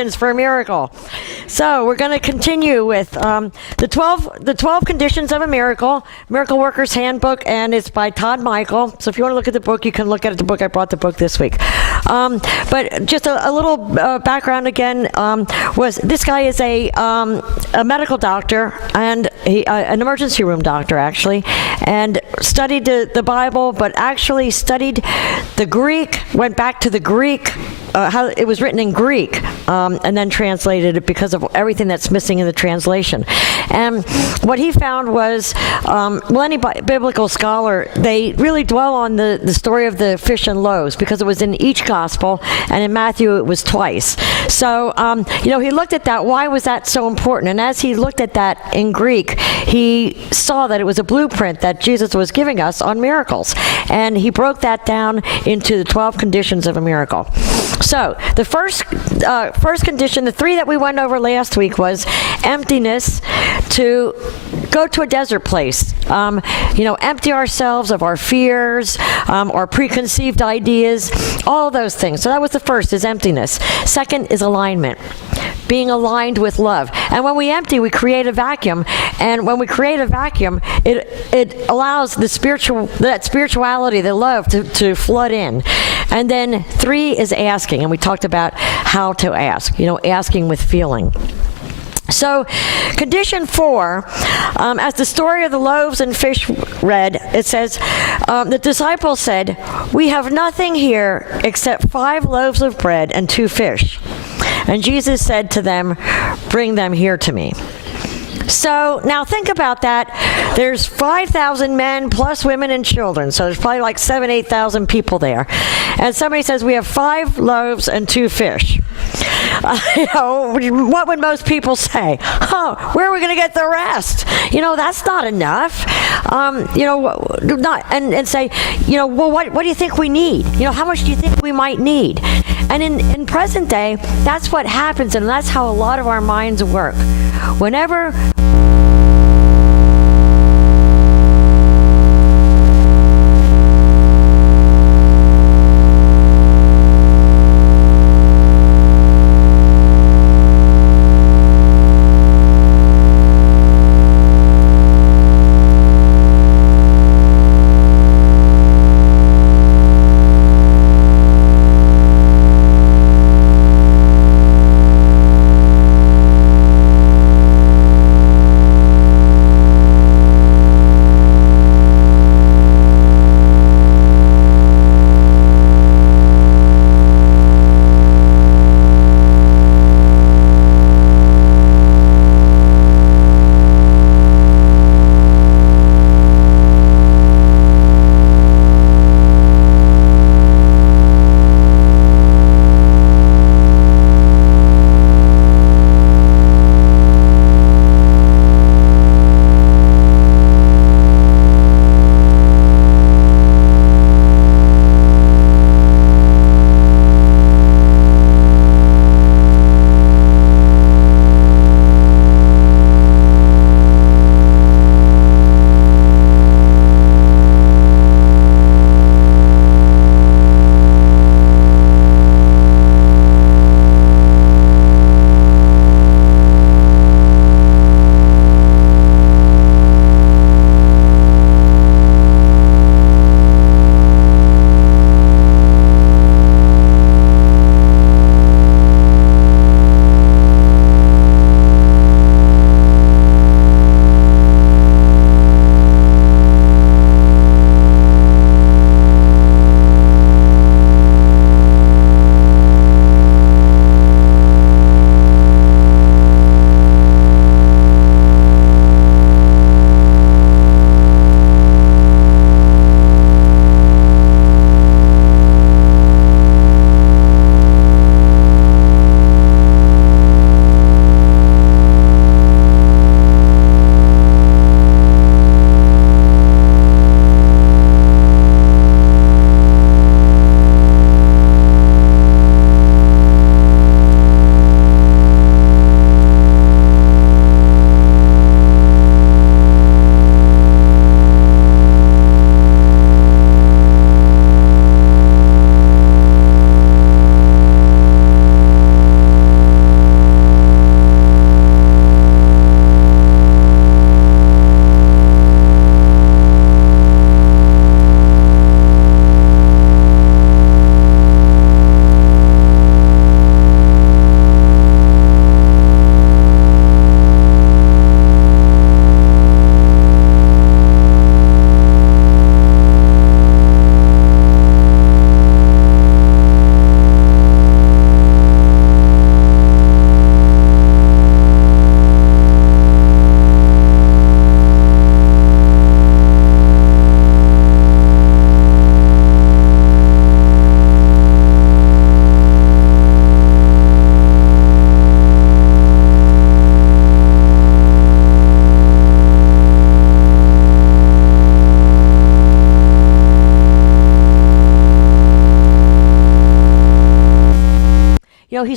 for a miracle. So we're going to continue with the 12 conditions of a miracle, Miracle Workers Handbook, and it's by Todd Michael. So if you want to look at the book, you can look at the book. I brought the book this week. But just a little background again, was this guy is a medical doctor and an emergency room doctor actually, and studied the Bible, but actually studied the Greek, went back to the Greek, how it was written in Greek, and then translated it because of everything that's missing in the translation. And what he found was, any biblical scholar, they really dwell on the story of the fish and loaves because it was in each gospel, and in Matthew it was twice. So, he looked at that. Why was that so important? And as he looked at that in Greek, he saw that it was a blueprint that Jesus was giving us on miracles. And he broke that down into the 12 conditions of a miracle. So the first condition, the 3 that we went over last week, was emptiness, to go to a desert place. Empty ourselves of our fears, our preconceived ideas, all those things. So that was the first, is emptiness. Second is alignment, being aligned with love. And when we empty, we create a vacuum. And when we create a vacuum, it allows that spirituality, the love, to flood in. And then 3 is asking, and we talked about how to ask, asking with feeling. So, condition 4, as the story of the loaves and fish read, it says, the disciples said, "We have nothing here except 5 loaves of bread and 2 fish." And Jesus said to them, "Bring them here to me." So now think about that. There's 5,000 men plus women and children. So there's probably like 7,000, 8,000 people there. And somebody says, we have 5 loaves and 2 fish. What would most people say? Oh, where are we going to get the rest? That's not enough. And say, well, what do you think we need? How much do you think we might need? And in present day, that's what happens, and that's how a lot of our minds work. Whenever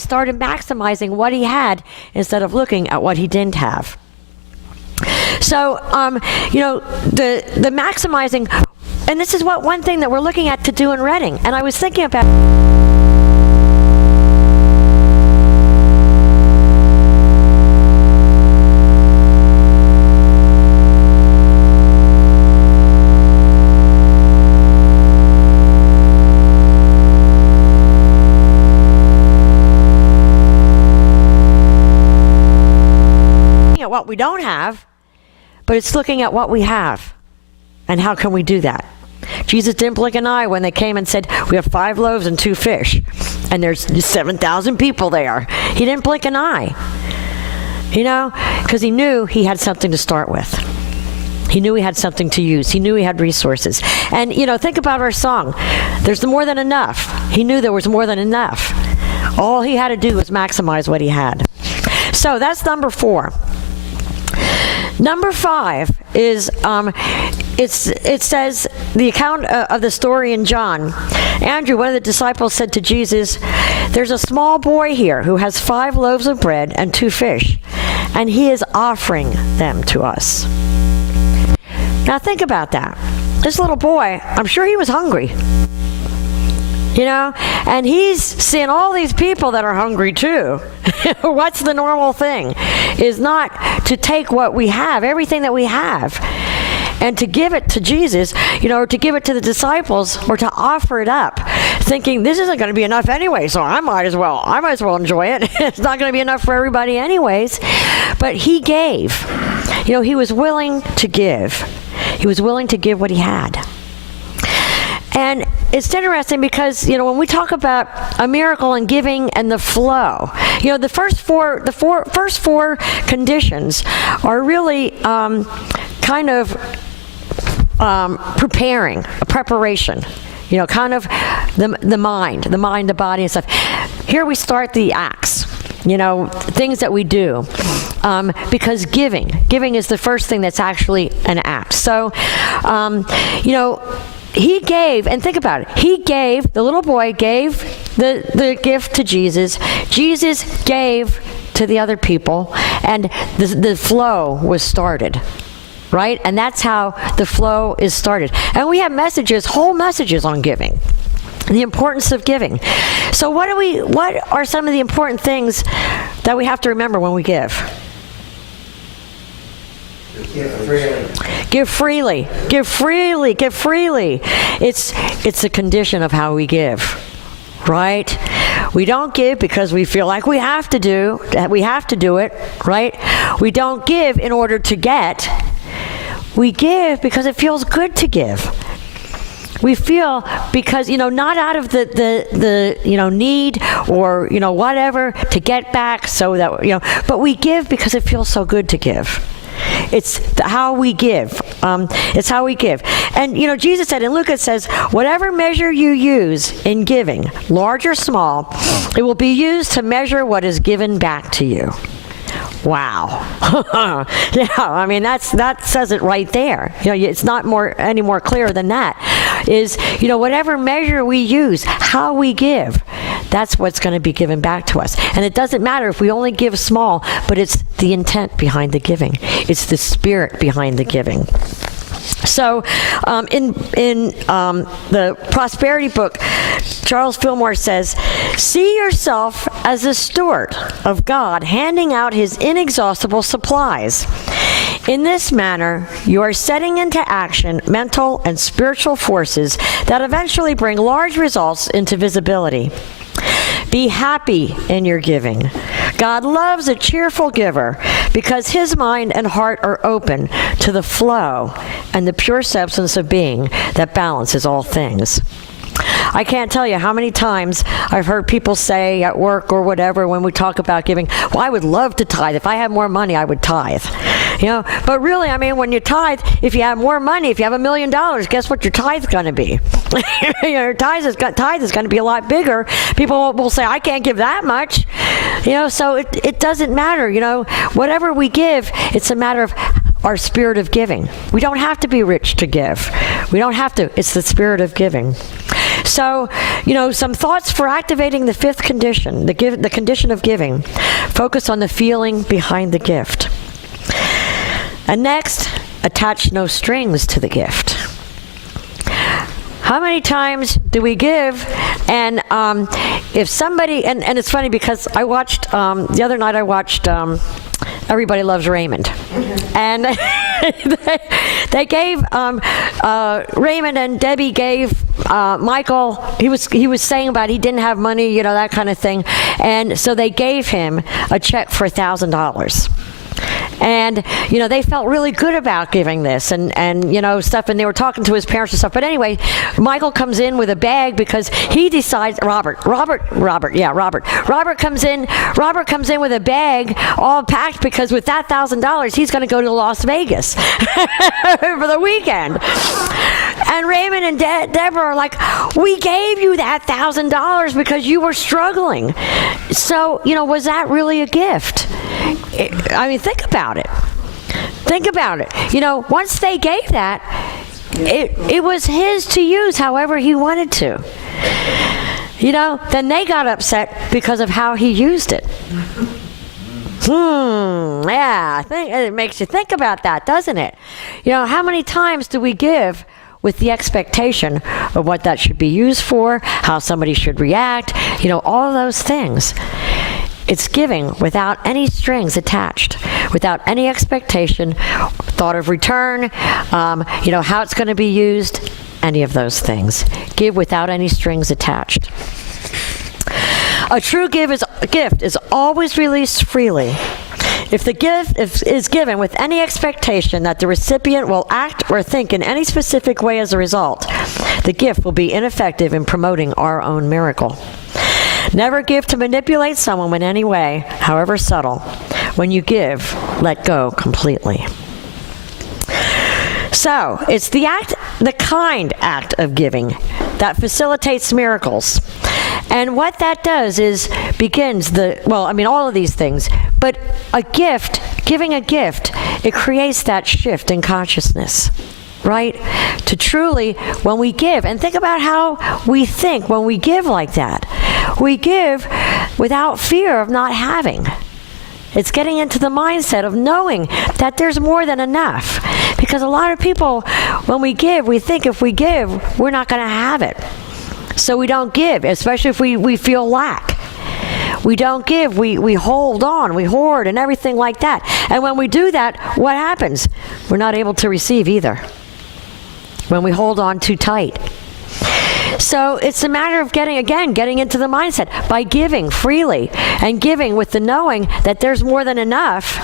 started maximizing what he had instead of looking at what he didn't have. So, the maximizing, and this is one thing that we're looking at to do in Reading. And I was thinking about what we don't have, but it's looking at what we have. And how can we do that? Jesus didn't blink an eye when they came and said, we have 5 loaves and 2 fish. And there's 7,000 people there. He didn't blink an eye. Because he knew he had something to start with. He knew he had something to use. He knew he had resources. And, think about our song. There's more than enough. He knew there was more than enough. All he had to do was maximize what he had. So that's number 4. Number 5 is, it says, the account of the story in John. Andrew, one of the disciples, said to Jesus, there's a small boy here who has 5 loaves of bread and 2 fish, and he is offering them to us. Now think about that. This little boy, I'm sure he was hungry. And he's seeing all these people that are hungry too. What's the normal thing? Is not to take what we have, everything that we have, and to give it to Jesus, or to give it to the disciples, or to offer it up, thinking this isn't going to be enough anyway, so I might as well enjoy it. It's not going to be enough for everybody anyways. But he gave. He was willing to give. He was willing to give what he had. And it's interesting because, when we talk about a miracle and giving and the flow, the first four conditions are really kind of preparing, a preparation, kind of the mind, the body and stuff. Here we start the acts, things that we do, because giving is the first thing that's actually an act. So, he gave, and think about it, the little boy gave the gift to Jesus. Jesus gave to the other people, and the flow was started, right? And that's how the flow is started. And we have whole messages on giving, the importance of giving. So what are some of the important things that we have to remember when we give? Give freely. Give freely. Give freely. It's a condition of how we give, right? We don't give because we feel like we have to do it, right? We don't give in order to get. We give because it feels good to give. We feel because, not out of the need or, whatever to get back so that, but we give because it feels so good to give. It's how we give. It's how we give. And, Jesus said, in Luke it says, whatever measure you use in giving, large or small, it will be used to measure what is given back to you. Wow. Yeah, that says it right there. It's not any more clear than that. Is, whatever measure we use, how we give, that's what's going to be given back to us. And it doesn't matter if we only give small, but it's the intent behind the giving. It's the spirit behind the giving. So in the Prosperity book, Charles Fillmore says, see yourself as a steward of God handing out his inexhaustible supplies. In this manner, you are setting into action mental and spiritual forces that eventually bring large results into visibility. Be happy in your giving. God loves a cheerful giver because his mind and heart are open to the flow and the pure substance of being that balances all things. I can't tell you how many times I've heard people say at work or whatever when we talk about giving, well, I would love to tithe. If I had more money, I would tithe. But really, when you tithe, if you have more money, if you have $1 million, guess what your tithe's going to be? Your tithe is going to be a lot bigger. People will say, I can't give that much. So it doesn't matter. Whatever we give, it's a matter of our spirit of giving. We don't have to be rich to give. We don't have to. It's the spirit of giving. So, some thoughts for activating the fifth condition, the condition of giving. Focus on the feeling behind the gift. And next, attach no strings to the gift. How many times do we give? And if somebody, and it's funny because I watched, the other night I watched Everybody Loves Raymond. And they gave, Raymond and Debbie gave Michael, he was saying about he didn't have money, that kind of thing. And so they gave him a check for $1,000. And, they felt really good about giving this and stuff, and they were talking to his parents and stuff. But anyway, Michael comes in with a bag because he decides, Robert comes in with a bag all packed because with that $1,000, he's going to go to Las Vegas for the weekend. And Raymond and Deborah are like, we gave you that $1,000 because you were struggling. So, was that really a gift? Think about it. Think about it. Once they gave that, it was his to use however he wanted to. Then they got upset because of how he used it. Yeah, I think it makes you think about that, doesn't it? How many times do we give with the expectation of what that should be used for, how somebody should react, all of those things. It's giving without any strings attached, without any expectation, thought of return, how it's going to be used, any of those things. Give without any strings attached. A true gift is always released freely. If the gift is given with any expectation that the recipient will act or think in any specific way as a result, the gift will be ineffective in promoting our own miracle. Never give to manipulate someone in any way, however subtle. When you give, let go completely. So, it's the kind act of giving that facilitates miracles. And what that does is all of these things, but giving a gift, it creates that shift in consciousness. Right? To truly, when we give, and think about how we think when we give like that. We give without fear of not having. It's getting into the mindset of knowing that there's more than enough. Because a lot of people, when we give, we think if we give, we're not going to have it. So we don't give, especially if we feel lack. We don't give, we hold on, we hoard and everything like that. And when we do that, what happens? We're not able to receive either. When we hold on too tight. So it's a matter of getting into the mindset by giving freely and giving with the knowing that there's more than enough.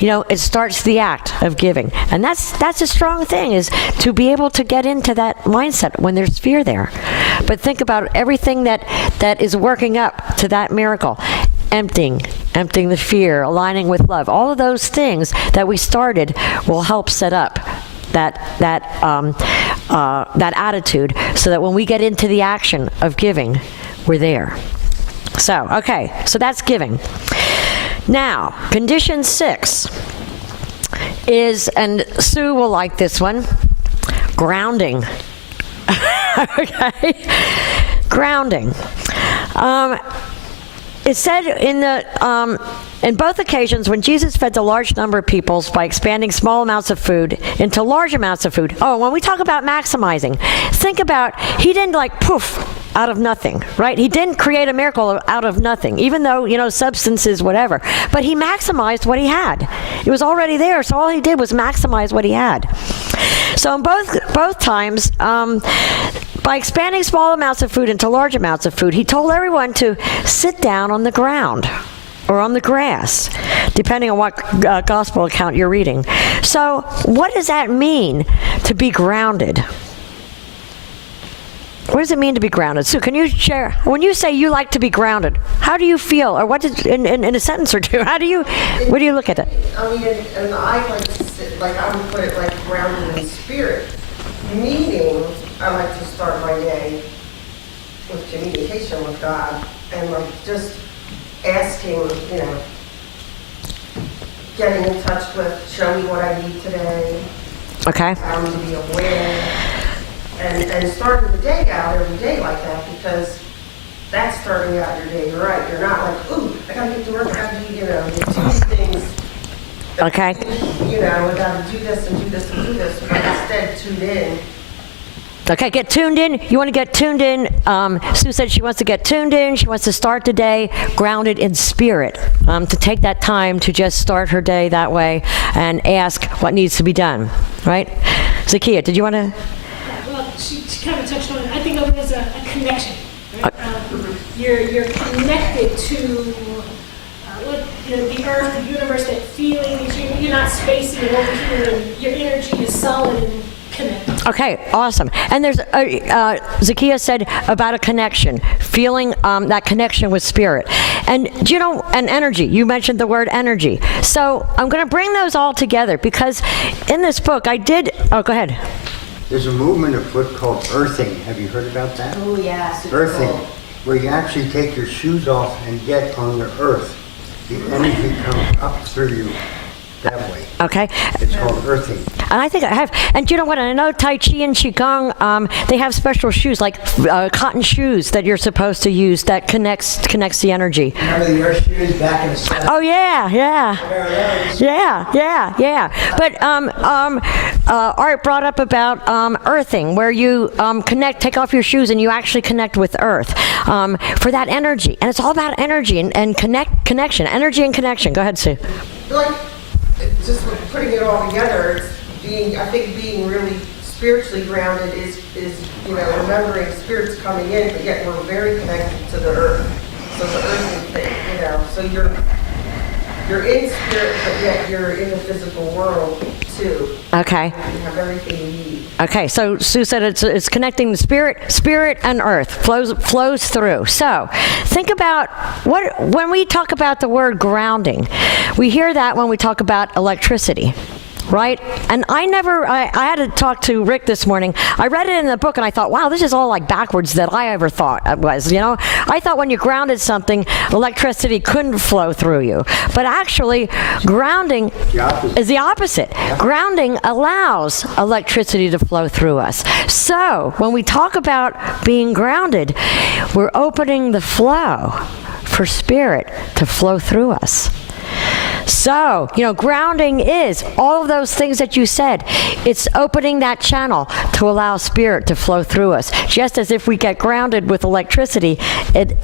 It starts the act of giving. And that's a strong thing, is to be able to get into that mindset when there's fear there. But think about everything that is working up to that miracle. Emptying the fear, aligning with love. All of those things that we started will help set up that attitude, so that when we get into the action of giving, we're there. So that's giving. Now, condition 6 is, and Sue will like this one, grounding. Okay, grounding. It said in both occasions when Jesus fed the large number of peoples by expanding small amounts of food into large amounts of food. Oh, when we talk about maximizing, think about, he didn't poof out of nothing, right? He didn't create a miracle out of nothing, even though, substances, whatever. But he maximized what he had. It was already there, so all he did was maximize what he had. So in both times, by expanding small amounts of food into large amounts of food, he told everyone to sit down on the ground or on the grass, depending on what gospel account you're reading. So what does that mean, to be grounded? What does it mean to be grounded? Sue, can you share, when you say you like to be grounded, how do you feel? Or what did, in a sentence or two, what do you look at it? And I like to sit, I would put it grounded in spirit, meaning I like to start my day with communication with God and just asking, getting in touch with, show me what I need today. Okay. To be aware. and starting the day out every day like that, because that's starting out your day right. You're not like, ooh, I gotta get to work, I gotta do, do things. Okay. I gotta do this and do this and do this, but instead tune in. Okay, get tuned in. You want to get tuned in. Sue said she wants to get tuned in. She wants to start the day grounded in spirit, to take that time to just start her day that way and ask what needs to be done, right? Zakiya, did you want to? Well, she kind of touched on it. I think of it as a connection. Right? You're connected to the earth, the universe, that feeling that you're not spacing it over here, and your energy is solid and connected. Okay, awesome. And there's, Zakiya said about a connection, feeling that connection with spirit. And, and energy. You mentioned the word energy. So I'm going to bring those all together because in this book go ahead. There's a movement afoot called earthing. Have you heard about that? Oh yeah, super Earthing, cool. where you actually take your shoes off and get on the earth. The energy comes up through you that way. Okay. It's called earthing. And I think I have, and you know what, I know Tai Chi and Qigong, they have special shoes, like cotton shoes that you're supposed to use that connects the energy. Remember the earth shoes back in the 70s? Oh yeah. But Art brought up about earthing, where you take off your shoes and you actually connect with earth for that energy. And it's all about energy and connection, energy and connection. Go ahead, Sue. Like, just putting it all together, I think being really spiritually grounded is remembering spirit's coming in, but yet we're very connected to the earth. So the earthly thing, so you're in spirit, but yet you're in the physical world too. Okay. You have everything you need. Okay, so Sue said it's connecting the spirit and earth, flows through. So think about when we talk about the word grounding, we hear that when we talk about electricity. Right? And I had to talk to Rick this morning. I read it in the book and I thought, wow, this is all like backwards that I ever thought it was, I thought when you grounded something, electricity couldn't flow through you. But actually, grounding is the opposite. Grounding allows electricity to flow through us. So when we talk about being grounded, we're opening the flow for spirit to flow through us. So, grounding is all of those things that you said. It's opening that channel to allow spirit to flow through us. Just as if we get grounded with electricity,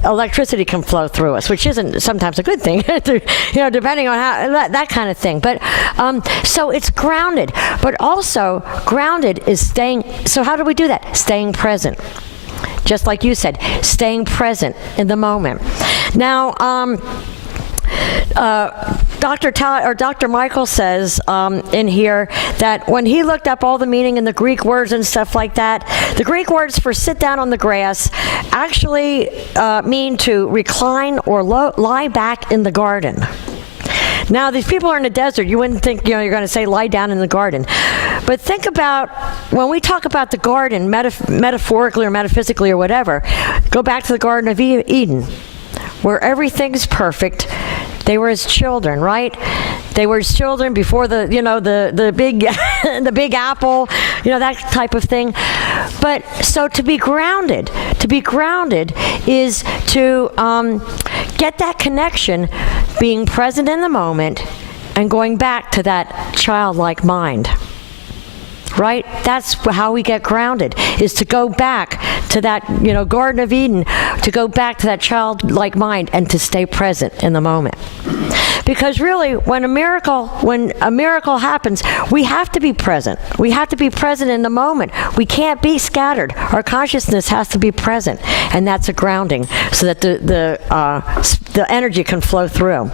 electricity can flow through us, which isn't sometimes a good thing, depending on how, that kind of thing. But, so it's grounded. But also, grounded is staying, so how do we do that? Staying present. Just like you said, staying present in the moment. Now, Dr. Michael says in here that when he looked up all the meaning in the Greek words and stuff like that, the Greek words for sit down on the grass actually mean to recline or lie back in the garden. Now, these people are in the desert. You wouldn't think, you're going to say lie down in the garden. But think about, when we talk about the garden, metaphorically or metaphysically or whatever, go back to the Garden of Eden, where everything's perfect. They were his children, right? They were his children before the big the big apple, that type of thing. But so to be grounded is to get that connection, being present in the moment, and going back to that childlike mind. Right? That's how we get grounded, is to go back to that, Garden of Eden, to go back to that childlike mind and to stay present in the moment. Because really, when a miracle happens, we have to be present. We have to be present in the moment. We can't be scattered. Our consciousness has to be present, and that's a grounding, so that the energy can flow through.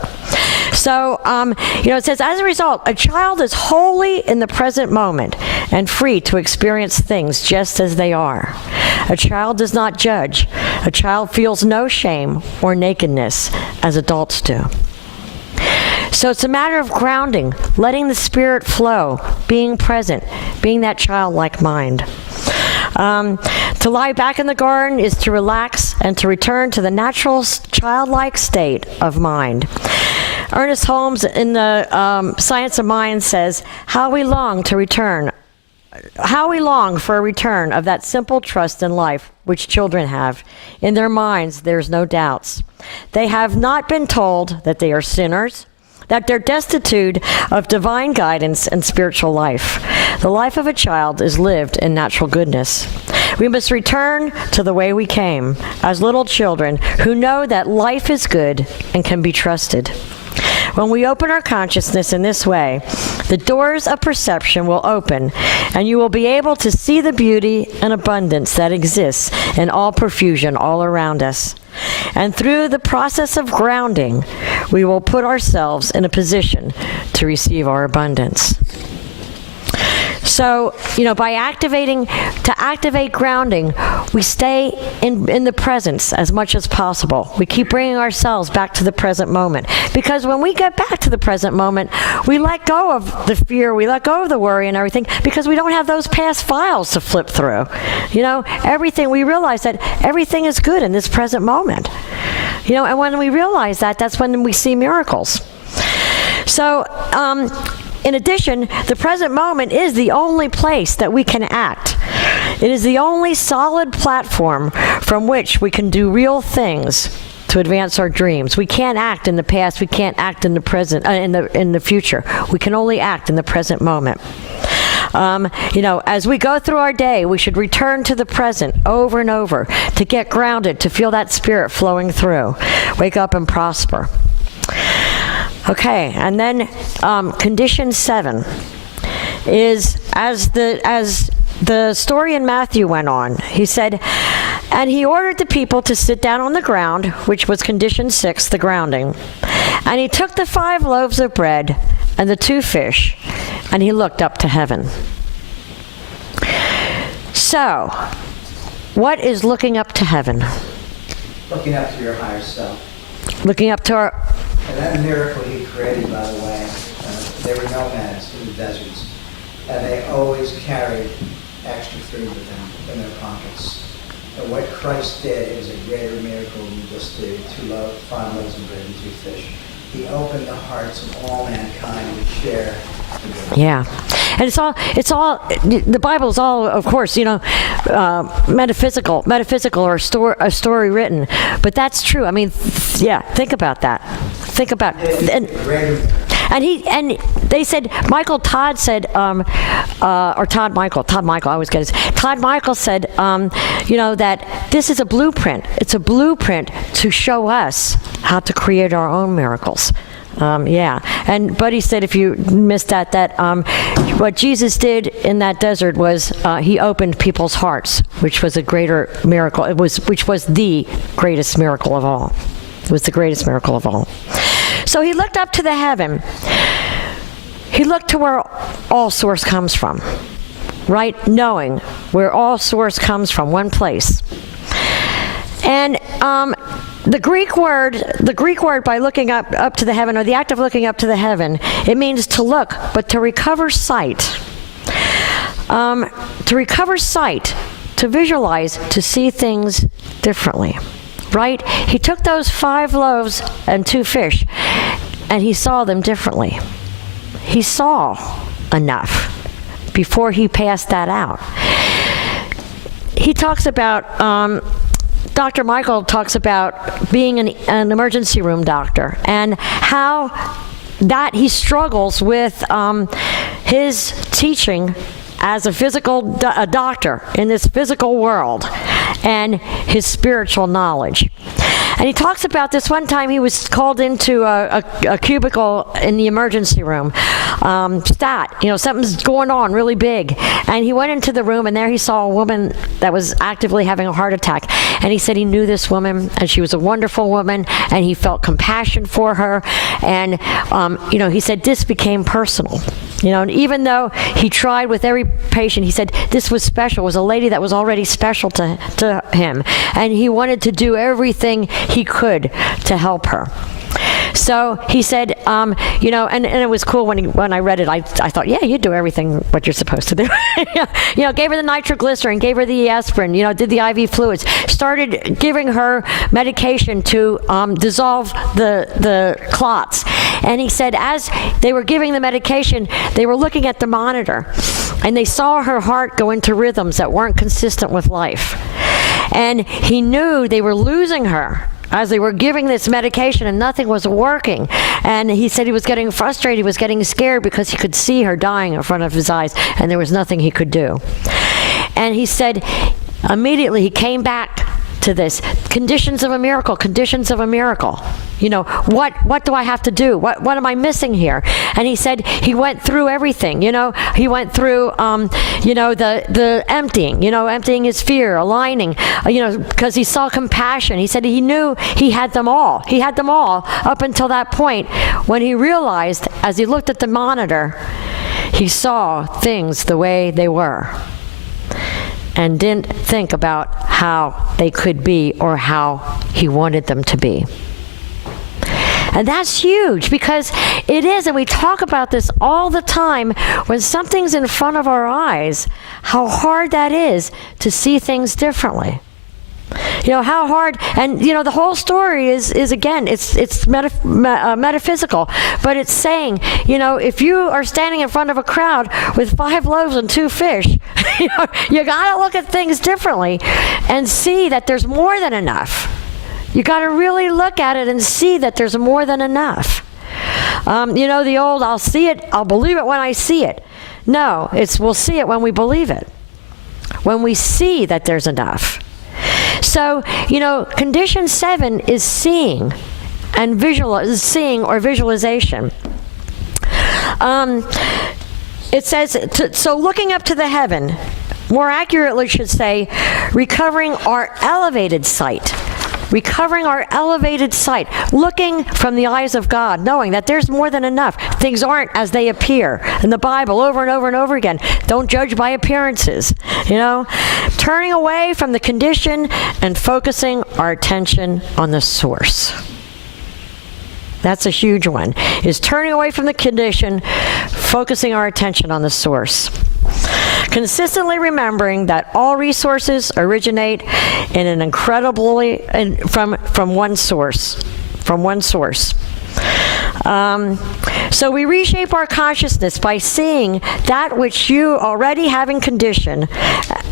So, it says, as a result, a child is wholly in the present moment and free to experience things just as they are. A child does not judge. A child feels no shame or nakedness as adults do. So it's a matter of grounding, letting the spirit flow, being present, being that childlike mind. To lie back in the garden is to relax and to return to the natural childlike state of mind. Ernest Holmes in the Science of Mind says, how we long to return how we long for a return of that simple trust in life which children have. In their minds, there's no doubts. They have not been told that they are sinners, that they're destitute of divine guidance and spiritual life. The life of a child is lived in natural goodness. We must return to the way we came, as little children who know that life is good and can be trusted. When we open our consciousness in this way, the doors of perception will open, and you will be able to see the beauty and abundance that exists in all profusion all around us. And through the process of grounding, we will put ourselves in a position to receive our abundance. So, by activate grounding, we stay in the presence as much as possible. We keep bringing ourselves back to the present moment. Because when we get back to the present moment, we let go of the fear, we let go of the worry and everything, because we don't have those past files to flip through. We realize that everything is good in this present moment. And when we realize that, that's when we see miracles. So, in addition, the present moment is the only place that we can act. It is the only solid platform from which we can do real things to advance our dreams. We can't act in the past. We can't act in the present, in the future. We can only act in the present moment. As we go through our day, we should return to the present over and over to get grounded, to feel that spirit flowing through. Wake up and prosper. Okay, and then condition 7 is as the story in Matthew went on. He said, and he ordered the people to sit down on the ground, which was condition 6, the grounding. And he took the 5 loaves of bread and the 2 fish, and he looked up to heaven. So, what is looking up to heaven? Looking up to your higher self. Looking up to our... And that miracle he created, by the way, there were nomads in the deserts, and they always carried extra food with them in their pockets. And what Christ did is a greater miracle than just the 5 loaves of bread and 2 fish. He opened the hearts of all mankind to share the good. Yeah, and it's all. The Bible is all, of course, metaphysical or a story written. But that's true. I mean, think about that. Think about and they said Todd Michael. I always get his. Todd Michael said, that this is a blueprint. It's a blueprint to show us how to create our own miracles. And Buddy said, if you missed that what Jesus did in that desert was he opened people's hearts, which was a greater miracle. Which was the greatest miracle of all. It was the greatest miracle of all. So he looked up to the heaven. He looked to where all source comes from, right? Knowing where all source comes from, one place. And the Greek word by looking up to the heaven, or the act of looking up to the heaven, it means to look, but to recover sight. To recover sight, to visualize, to see things differently, right? He took those 5 loaves and 2 fish, and he saw them differently. He saw enough before he passed that out. He talks about, Dr. Michael talks about being an emergency room doctor and how that he struggles with his teaching as a doctor in this physical world and his spiritual knowledge. And he talks about this one time he was called into a cubicle in the emergency room. Something's going on really big. And he went into the room, and there he saw a woman that was actively having a heart attack. And he said he knew this woman, and she was a wonderful woman, and he felt compassion for her. And, he said this became personal. And even though he tried with every patient, he said this was special. It was a lady that was already special to him. And he wanted to do everything he could to help her. So he said, and it was cool when I read it. I thought, yeah, you do everything what you're supposed to do. Gave her the nitroglycerin, gave her the aspirin, did the IV fluids, started giving her medication to dissolve the clots. And he said, as they were giving the medication, they were looking at the monitor, And they saw her heart go into rhythms that weren't consistent with life. And he knew they were losing her as they were giving this medication and nothing was working. And he said he was getting frustrated, he was getting scared because he could see her dying in front of his eyes and there was nothing he could do. And he said immediately he came back to this, conditions of a miracle, conditions of a miracle. You know, what do I have to do? What am I missing here? And he said he went through everything. You know, he went through, the emptying. You know, emptying his fear, aligning. Because he saw compassion. He said he knew he had them all. He had them all up until that point when he realized, as he looked at the monitor, he saw things the way they were, and didn't think about how they could be or how he wanted them to be. And that's huge because it is, and we talk about this all the time, when something's in front of our eyes, how hard that is to see things differently. You know, how hard, and you know, the whole story is again, it's metaphysical, but it's saying, you know, if you are standing in front of a crowd with 5 loaves and 2 fish, you gotta look at things differently and see that there's more than enough. You gotta really look at it and see that there's more than enough. You know, the old, I'll see it, I'll believe it when I see it. No, it's we'll see it when we believe it. When we see that there's enough. So, you know, condition 7 is seeing and seeing or visualization. It says, so looking up to the heaven, more accurately should say, recovering our elevated sight. Recovering our elevated sight, looking from the eyes of God, knowing that there's more than enough. Things aren't as they appear. In the Bible, over and over and over again, don't judge by appearances, you know? Turning away from the condition and focusing our attention on the source. That's a huge one, is turning away from the condition, focusing our attention on the source. Consistently remembering that all resources originate in an from one source. So we reshape our consciousness by seeing that which you already have in condition,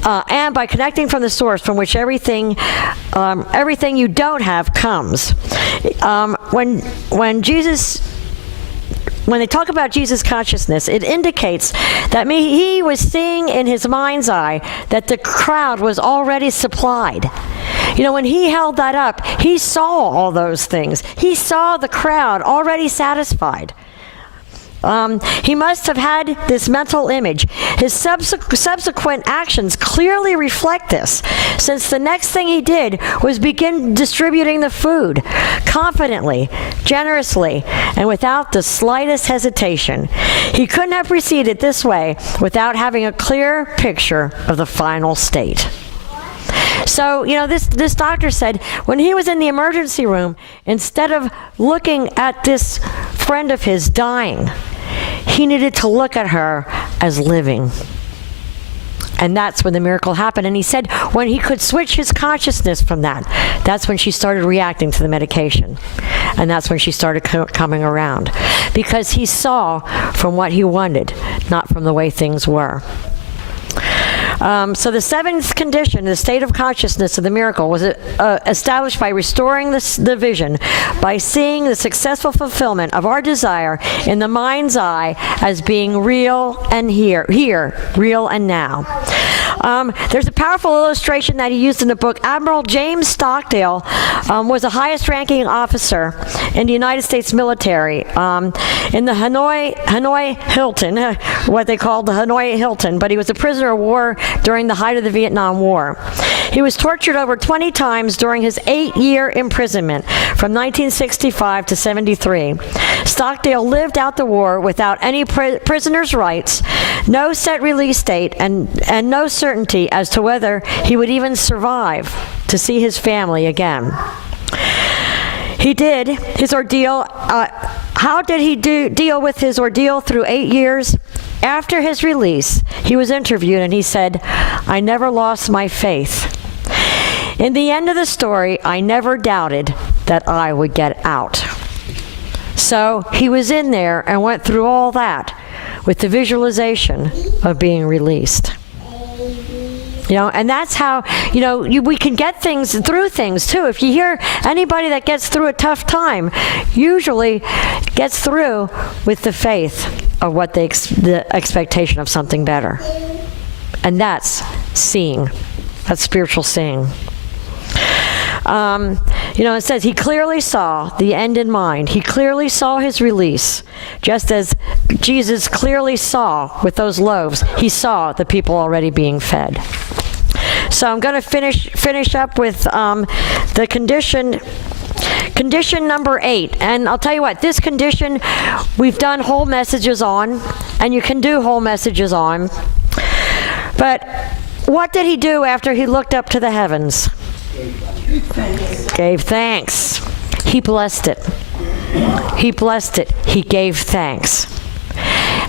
and by connecting from the source from which everything you don't have comes. When they talk about Jesus' consciousness, it indicates that he was seeing in his mind's eye that the crowd was already supplied. You know, when he held that up, he saw all those things. He saw the crowd already satisfied. He must have had this mental image. His subsequent actions clearly reflect this, since the next thing he did was begin distributing the food confidently, generously, and without the slightest hesitation. He couldn't have proceeded this way without having a clear picture of the final state. So, you know, this doctor said when he was in the emergency room, instead of looking at this friend of his dying, he needed to look at her as living. And that's when the miracle happened. And he said when he could switch his consciousness from that, that's when she started reacting to the medication. And that's when she started coming around. Because he saw from what he wanted, not from the way things were. So the 7th condition, the state of consciousness of the miracle, was established by restoring the vision, by seeing the successful fulfillment of our desire in the mind's eye as being real and here, real and now. There's a powerful illustration that he used in the book. Admiral James Stockdale was the highest ranking officer in the United States military in the Hanoi Hilton, what they called the Hanoi Hilton, but he was a prisoner of war during the height of the Vietnam War. He was tortured over 20 times during his 8-year imprisonment from 1965 to 73. Stockdale lived out the war without any prisoner's rights, no set release date, and no certainty as to whether he would even survive to see his family again. He did his ordeal. How did he deal with his ordeal through 8 years? After his release, he was interviewed and he said, "I never lost my faith. In the end of the story, I never doubted that I would get out." So he was in there and went through all that with the visualization of being released. You know, and that's how, you know, we can get things through things too. If you hear anybody that gets through a tough time, usually gets through with the faith of what the expectation of something better. And that's seeing. That's spiritual seeing. You know, it says he clearly saw the end in mind. He clearly saw his release. Just as Jesus clearly saw with those loaves, he saw the people already being fed. So I'm going to finish up with the condition number 8. And I'll tell you what, this condition we've done whole messages on, and you can do whole messages on. But what did he do after he looked up to the heavens? Gave thanks. He blessed it. He blessed it. He gave thanks.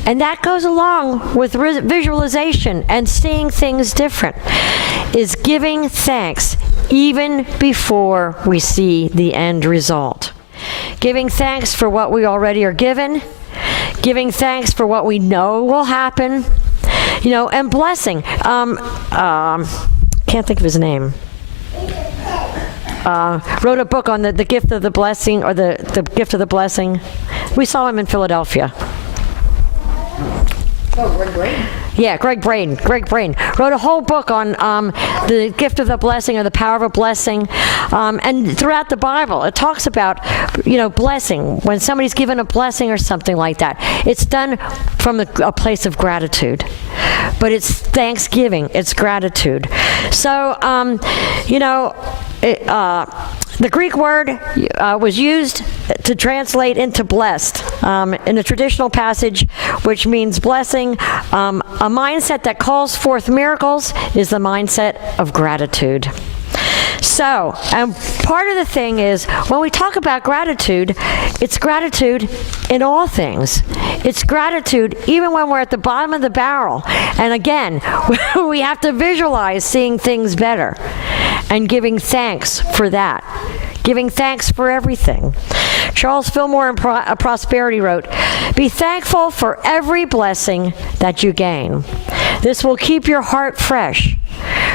And that goes along with visualization and seeing things different, is giving thanks even before we see the end result. Giving thanks for what we already are given, giving thanks for what we know will happen, you know, and blessing. Can't think of his name. Wrote a book on the gift of the blessing, or the gift of the blessing. We saw him in Philadelphia. Oh, Greg Braden. Yeah, Greg Braden wrote a whole book on the gift of the blessing, or the power of a blessing. And throughout the Bible, it talks about, you know, blessing. When somebody's given a blessing or something like that, it's done from a place of gratitude. But it's thanksgiving, it's gratitude. So, you know, the Greek word was used to translate into blessed in a traditional passage, which means blessing. A mindset that calls forth miracles is the mindset of gratitude. So, and part of the thing is, when we talk about gratitude, it's gratitude in all things. It's gratitude even when we're at the bottom of the barrel. And again, we have to visualize seeing things better and giving thanks for that. Giving thanks for everything. Charles Fillmore in Prosperity wrote, "Be thankful for every blessing that you gain. This will keep your heart fresh.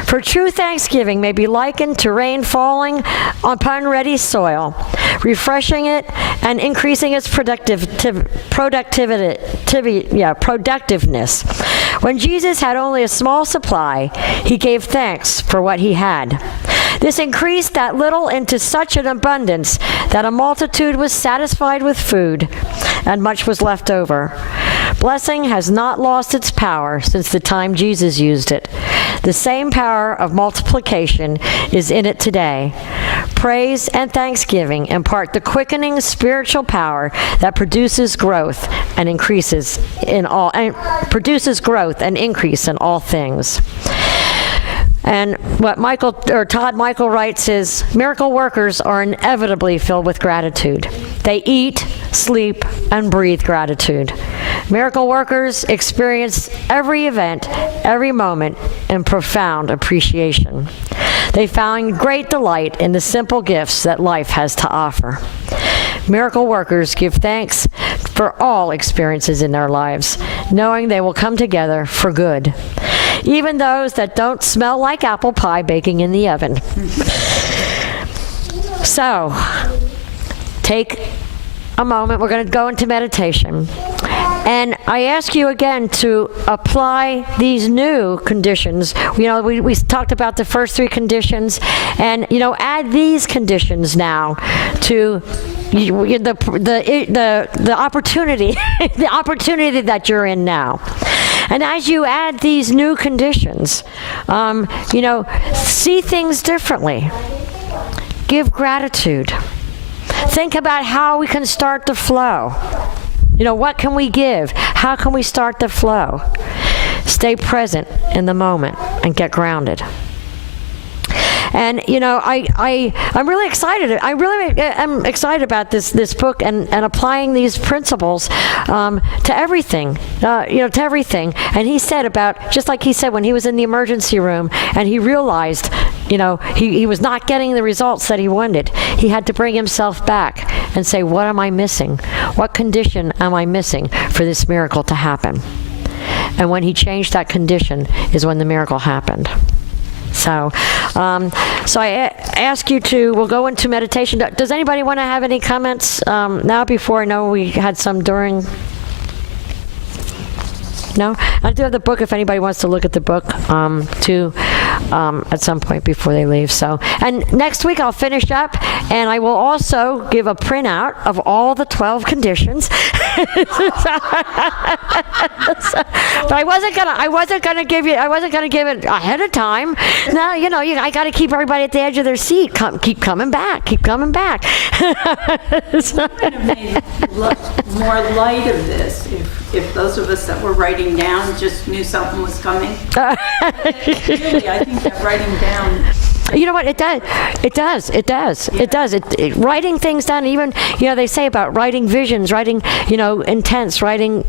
For true thanksgiving may be likened to rain falling upon ready soil, refreshing it and increasing its productiveness. When Jesus had only a small supply, he gave thanks for what he had. This increased that little into such an abundance that a multitude was satisfied with food, and much was left over. Blessing has not lost its power since the time Jesus used it. The same power of multiplication is in it today. Praise and thanksgiving impart the quickening spiritual power that produces growth and increase in all things." And what Todd Michael writes is, miracle workers are inevitably filled with gratitude. They eat, sleep, and breathe gratitude. Miracle workers experience every event, every moment, in profound appreciation. They find great delight in the simple gifts that life has to offer. Miracle workers give thanks for all experiences in their lives, knowing they will come together for good, even those that don't smell like apple pie baking in the oven. So, take a moment. We're going to go into meditation. And I ask you again to apply these new conditions. You know, we talked about the first 3 conditions, and, you know, add these conditions now to the opportunity, the opportunity that you're in now. And as you add these new conditions, you know, see things differently. Give gratitude. Think about how we can start the flow. You know, what can we give? How can we start the flow? Stay present in the moment and get grounded. And, you know, I'm really excited. I really am excited about this book and applying these principles to everything, you know, to everything. And he said about, just like he said when he was in the emergency room and he realized you know, he was not getting the results that he wanted. He had to bring himself back and say, what am I missing? What condition am I missing for this miracle to happen? And when he changed that condition is when the miracle happened. So, so I ask you to, we'll go into meditation. Does anybody want to have any comments now before? I know we had some during. No? I do have the book if anybody wants to look at the book too at some point before they leave. So, and next week I'll finish up and I will also give a printout of all the 12 conditions. But I wasn't gonna give it ahead of time. No, you know, I got to keep everybody at the edge of their seat. Keep coming back. Keep coming back. So, made more light of this if those of us that were writing down just knew something was coming. Really, I think that writing down. you know what? It does. Writing things down, even, you know, they say about writing visions, writing, you know, intents, writing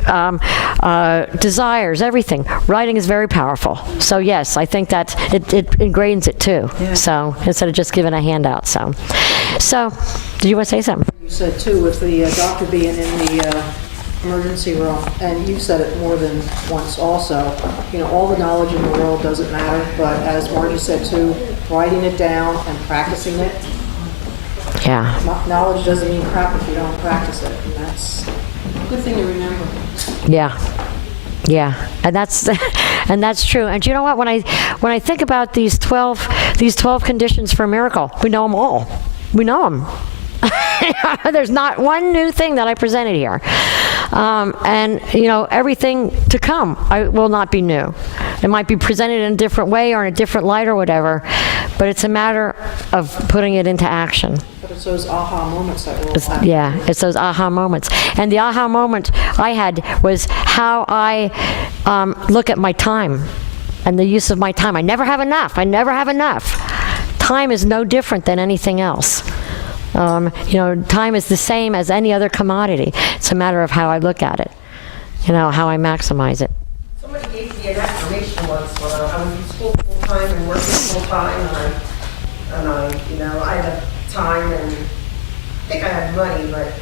desires, everything. Writing is very powerful. So yes, I think that it ingrains it too. Yeah. So instead of just giving a handout. So did you want to say something? You said too, with the doctor being in the emergency room, and you said it more than once also, you know, all the knowledge in the world doesn't matter, but as Margie said too, writing it down and practicing it. Yeah. Knowledge doesn't mean crap if you don't practice it, and that's a good thing to remember. Yeah. Yeah, and that's true. And you know what? When I think about these 12 conditions for a miracle, we know them all. We know them. There's not one new thing that I presented here. And, you know, everything to come will not be new. It might be presented in a different way or in a different light or whatever, but it's a matter of putting it into action. But it's those aha moments that will happen. Yeah, it's those aha moments. And the aha moment I had was how I look at my time and the use of my time. I never have enough. Time is no different than anything else. You know, time is the same as any other commodity. It's a matter of how I look at it, you know, how I maximize it. Somebody gave me an affirmation once when I was in school full-time and working full-time, and I, you know, I had time and I think I had money, but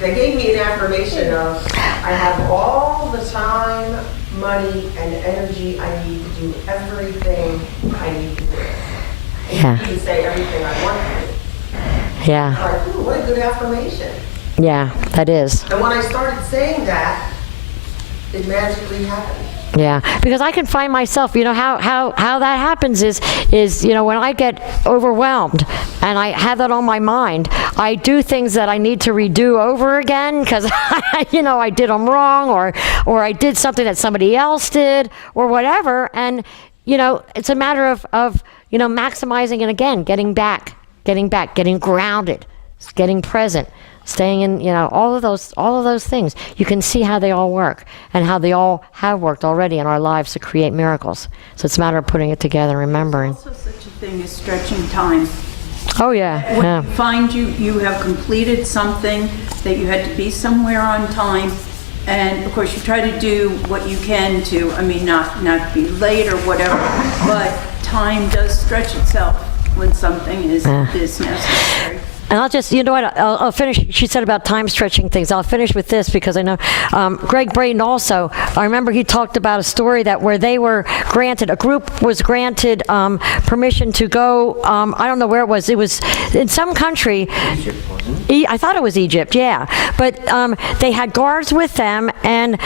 they gave me an affirmation of, I have all the time, money, and energy I need to do everything I need to do. And Yeah. you can say everything I want to do. Yeah, I'm like, ooh, what a good affirmation. yeah, that is. And when I started saying that, it magically happened. Yeah, because I can find myself, you know, how that happens is, you know, when I get overwhelmed and I have that on my mind, I do things that I need to redo over again because, you know, I did them wrong or I did something that somebody else did or whatever. And, you know, it's a matter of you know, maximizing it again, getting back, getting grounded, getting present, staying in, you know, all of those things. You can see how they all work and how they all have worked already in our lives to create miracles. So it's a matter of putting it together and remembering. Also such a thing as stretching time. Oh yeah, When yeah. you find you have completed something, that you had to be somewhere on time, and of course you try to do what you can to, I mean, not be late or whatever, but time does stretch itself when something is necessary. And I'll just, you know what, I'll finish. She said about time stretching things. I'll finish with this because I know Greg Braden also, I remember he talked about a story that where they were granted, a group was granted permission to go, I don't know where it was in some country. I thought it was Egypt, yeah. But they had guards with them and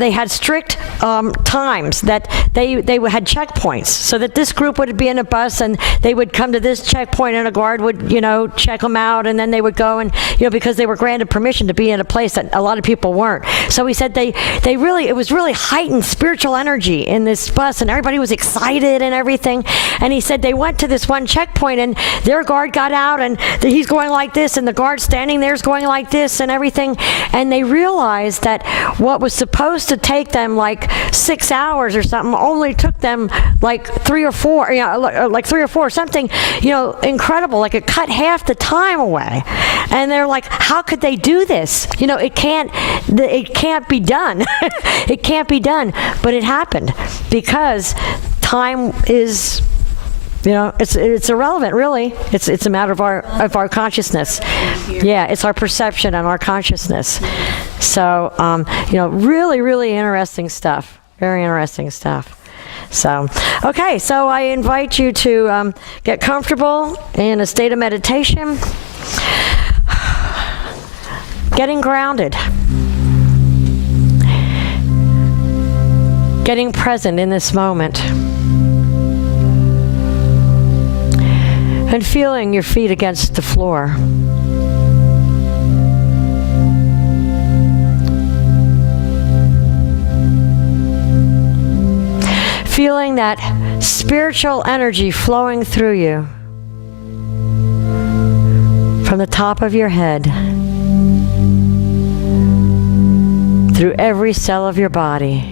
they had strict times that they had checkpoints so that this group would be in a bus and they would come to this checkpoint and a guard would, you know, check them out and then they would go and, you know, because they were granted permission to be in a place that a lot of people weren't. So he said it was really heightened spiritual energy in this bus and everybody was excited and everything. And he said they went to this one checkpoint and their guard got out and he's going like this and the guard standing there is going like this and everything. And they realized that what was supposed to take them like 6 hours or something only took them like 3 or 4, you know, like 3 or 4, something, you know, incredible. Like it cut half the time away. And they're like, how could they do this? You know, it can't be done. It can't be done. But it happened because time is You know, it's irrelevant, really. It's a matter of our consciousness. Yeah, it's our perception and our consciousness. So, you know, really, really interesting stuff. Very interesting stuff. So, okay, so I invite you to get comfortable in a state of meditation, getting grounded, getting present in this moment, and feeling your feet against the floor. Feeling that spiritual energy flowing through you from the top of your head through every cell of your body.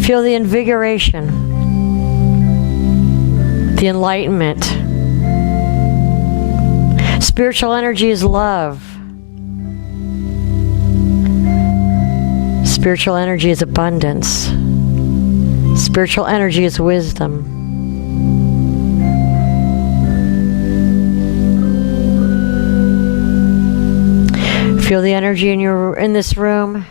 Feel the invigoration, the enlightenment. Spiritual energy is love. Spiritual energy is abundance. Spiritual energy is wisdom. Feel the energy in this room.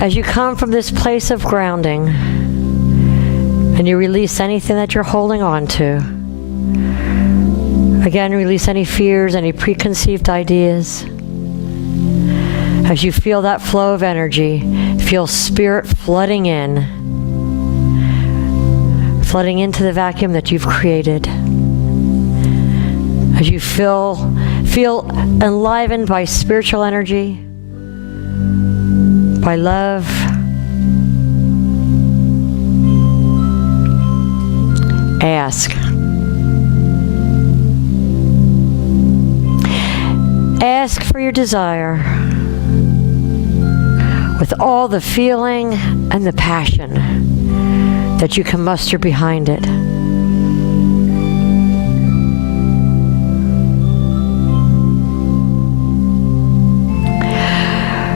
As you come from this place of grounding and you release anything that you're holding on to. Again, release any fears, any preconceived ideas. As you feel that flow of energy, feel spirit flooding into the vacuum that you've created. As you feel enlivened by spiritual energy, by love, ask. Ask for your desire with all the feeling and the passion that you can muster behind it.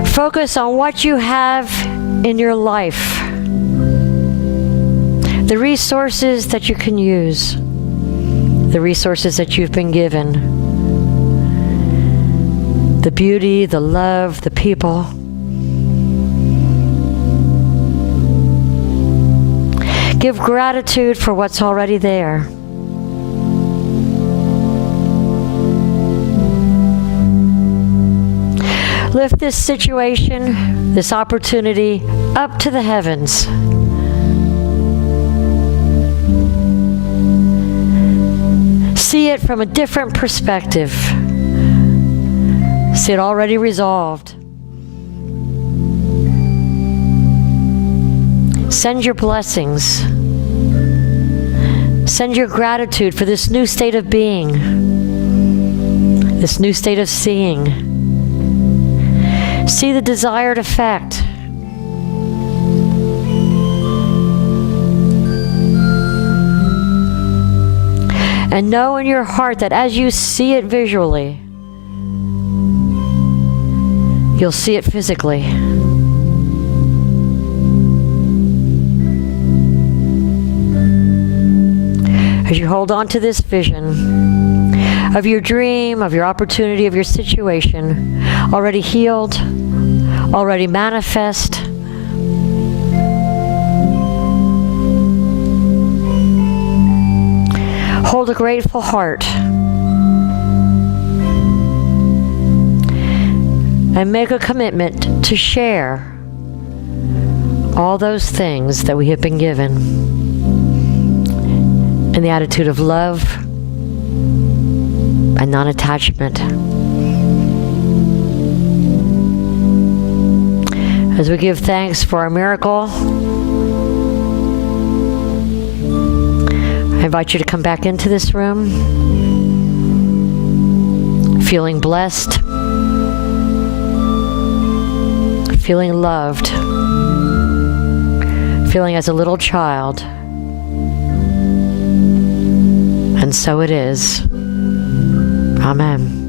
Focus on what you have in your life, the resources that you can use, the resources that you've been given. The beauty, the love, the people. Give gratitude for what's already there. Lift this situation, this opportunity, up to the heavens. See it from a different perspective. See it already resolved. Send your blessings. Send your gratitude for this new state of being, this new state of seeing. See the desired effect. And know in your heart that as you see it visually, you'll see it physically. As you hold on to this vision of your dream, of your opportunity, of your situation, already healed, already manifest, hold a grateful heart and make a commitment to share all those things that we have been given in the attitude of love and non-attachment. As we give thanks for our miracle, I invite you to come back into this room feeling blessed, feeling loved, feeling as a little child. And so it is. Amen.